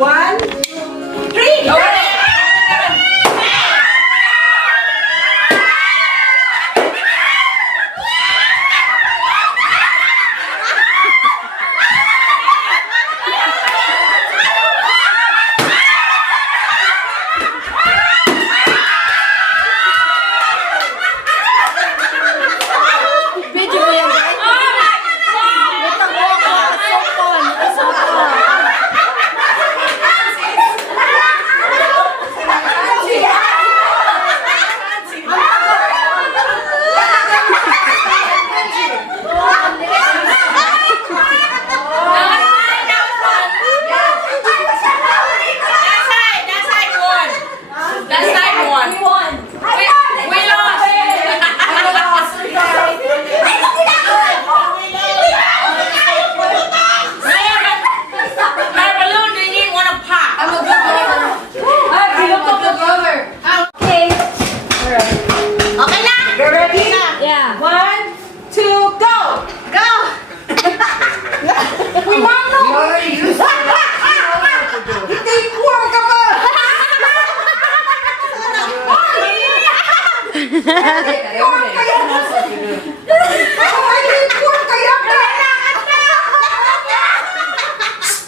1, 2, 3.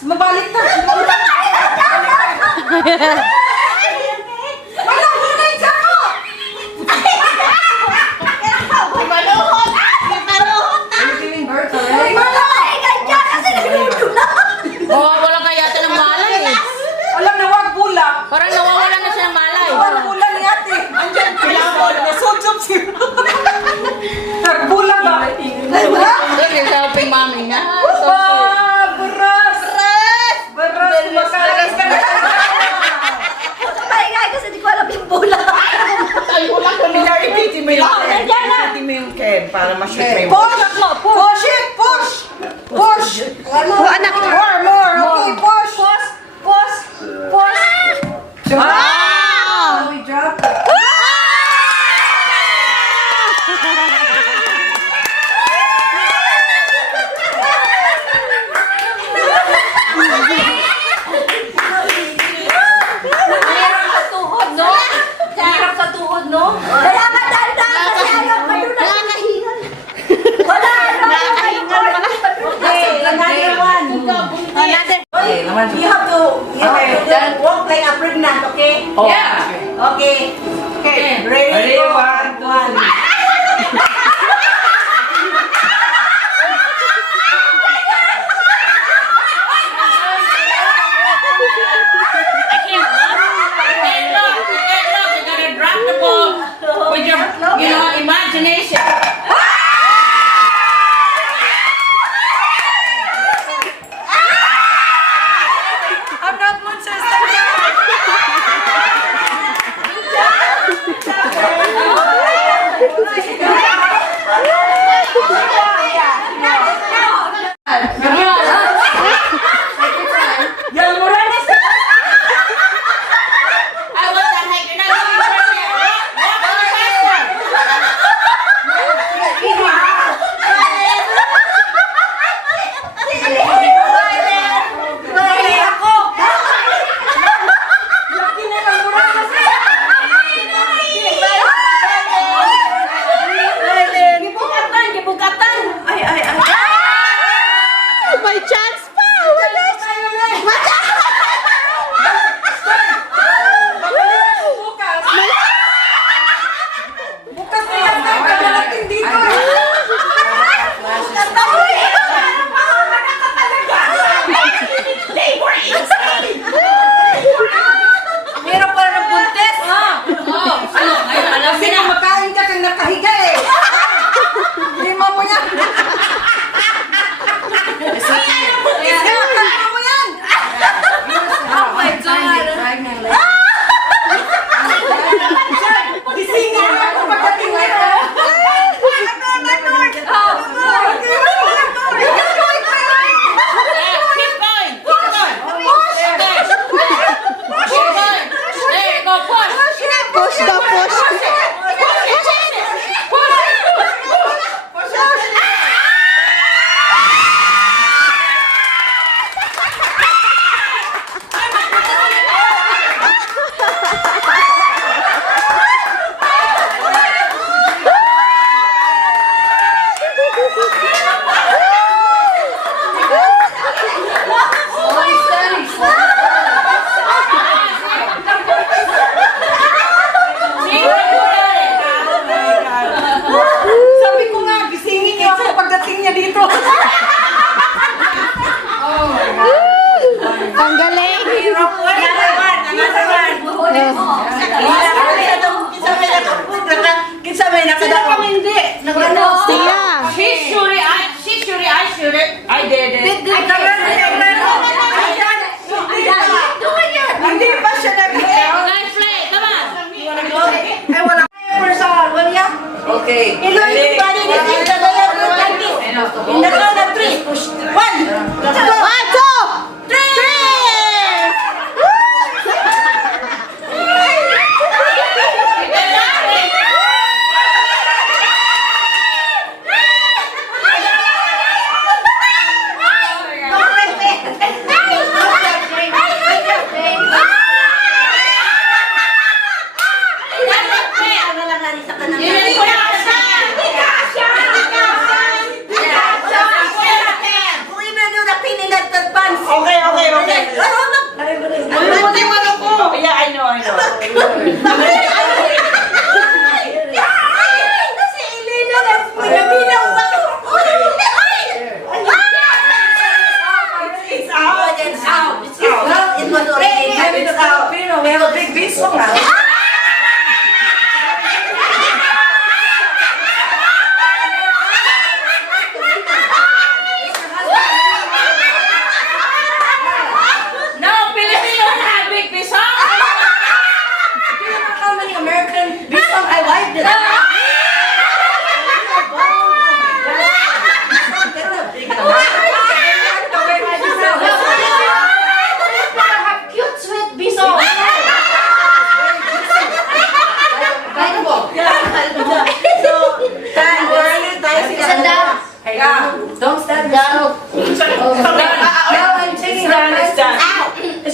Mabalik na. Malahunay ka mo! Maluhot! Wala kaya ito ng malay eh. Alam na, wag pula. Parang nawawala na siya ng malay. Wag pula ni ate. Andyan, pilamon. Nasudsob siya. Nagbula ba? Doon yung shopping mami nga. Baras! Baras! Makalas ka na. Paingay kasi di ko alam yung bola. Ay, ulang ko nila. Ipitin mo yung Ken. Ipitin mo yung Ken para ma-shoot. Push! Push it! Push! Push! Anak. More! Okay, push! Push. Ah! We dropped it. Mahirap sa tuhod, no? Mahirap sa tuhod, no? Kaya nga dahan-dahan kasi ayaw ka doon na nakahingal. Wala, nakahingal pala. Okay, another one. You have to walk like a pregnant, okay? Yeah. Okay. Okay. Ready? One. I can't look. You gotta drop the ball with your, imagination. I'm not Manchester.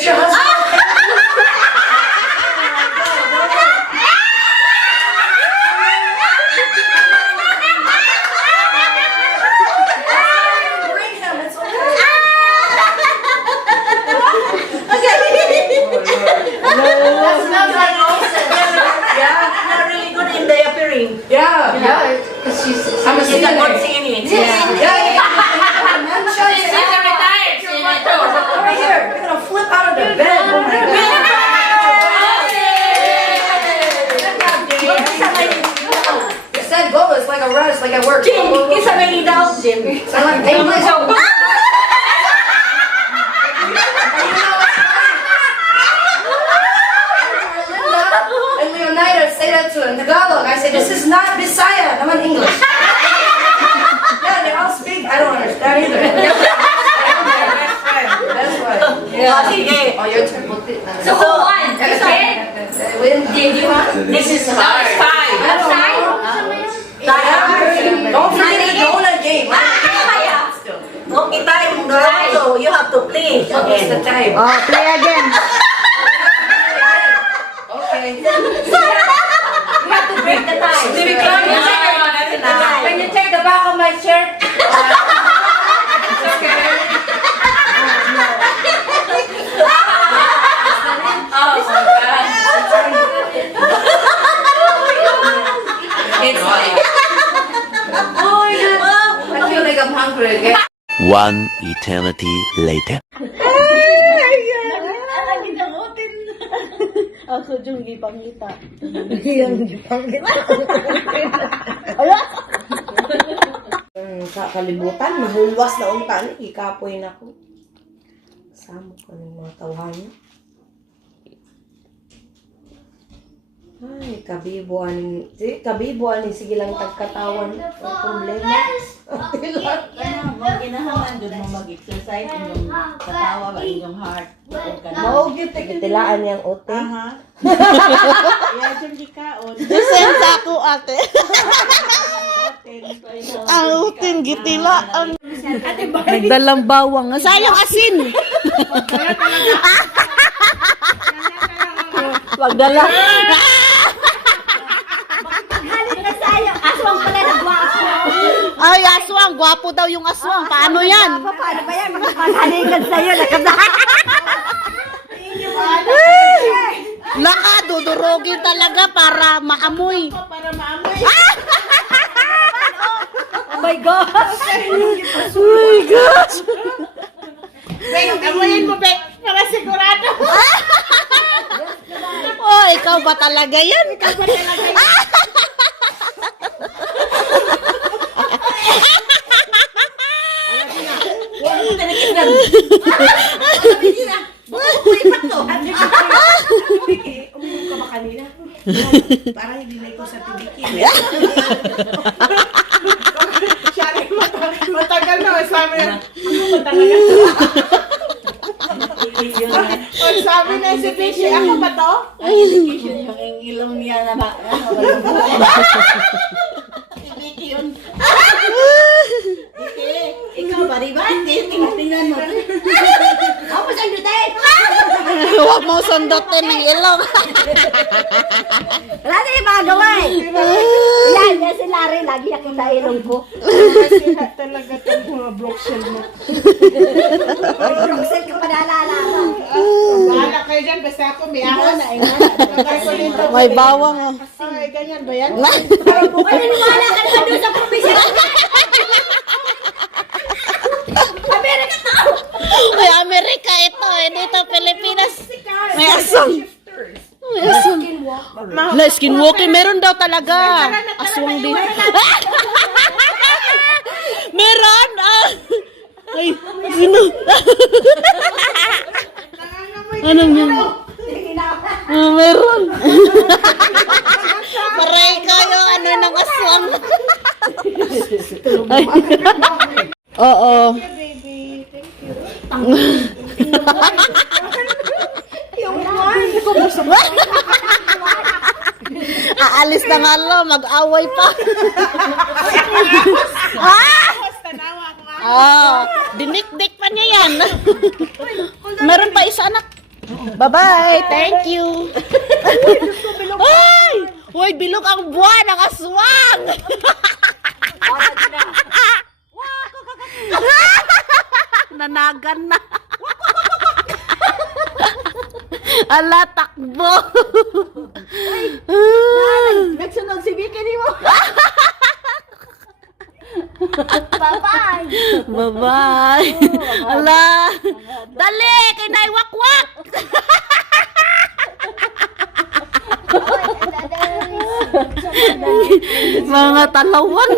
your husband. Bring him, it's okay. That smells like nonsense. Yeah, not really good in the appearing. Yeah. Because she's I'm a She's a singer. good singing. Yeah. She's She's a retired senator. over here. You're gonna flip out of the bed. Oh my God. You said go, it's like a rush, like at work. Jim, isa may daw. Jim. I like English. And Leonidas say that to him. Tagalog. I say, this is not Bisaya. I'm in English. Yeah, they all speak. I don't understand either. That's why. Yeah. Sige. Oh, your turn. So who won? You said? Did you want? This is hard. Five. I don't know. Don't forget the donut game. Okay, time. So you have to play. What is the time? Oh, play again. Okay. You have to break the tie. Can you take the back of my shirt? It's okay. Oh my God. It's like, oh my God. I feel like I'm hungry again. One eternity later. Ako yung ipangita. Kakalibutan, mahulwas na unta ni ikapoy na ko. Sama ko ng mga tawahan. Ay, kabibuan ni sige lang tagkatawan. Ang problema. Ginahangan doon mo mag-exercise inyong katawa ba inyong heart. Maugit, kitilaan niyang ote. Yeah, dyan di kaon. Sen sa ako ate. Ang utin, gitilaan. Nagdalang bawang. Sayang asin. Magdala. Halit na sa'yo. Aswang pala na gwapo. Ay, aswang. Gwapo daw yung aswang. Paano yan? Paano ba yan? Makapaghalingan sa'yo. Laka, dudurogin talaga para maamoy. Oh my God. Oh my gosh. Amoyin mo, Bek, para sigurado. Oh, ikaw ba talaga yan? Ikaw ba talaga yan? Uminom ka ba kanina? Para hindi na ito sa tibiki. Matagal na, sabi na. Matagal na. Sabi na si Fishy, ako ba to? Ang indication yung ilong niya na ba? Tibiki yun. Ikaw ba, diba? Tingnan mo. Ako mo sa'yo tayo. Huwag mo sundutin ng ilong. Wala na yung magawa eh. Yan si Larry. Lagi nakita ilong ko. Kasi talaga itong mga blockshell mo. Broxel ka pa naalala mo. Bahala kayo dyan, basta ako may ahas. May bawang. Ay, ganyan ba yan? Ay, naniwala ka naman doon sa probinsya. Amerika to! May Amerika ito eh. Dito Pilipinas. May aswang. May aswang. Na skinwalking. Meron daw talaga. Aswang din. Meron! Ay, sino? Anong yun? Meron. Paray kayo. Ano ng aswang? Ay. Oo. Aalis na nga lo, mag-away pa. Dinik-dik pa niya yan. Meron pa isa anak. Bye-bye. Thank you. Ay! Uy, bilog ang buwan ng aswang. Nanagan na. Ala, takbo. Nagsunog si Bikini mo. Bye-bye. Bye-bye. Ala. Dali, kinay wakwak. Mga talawan.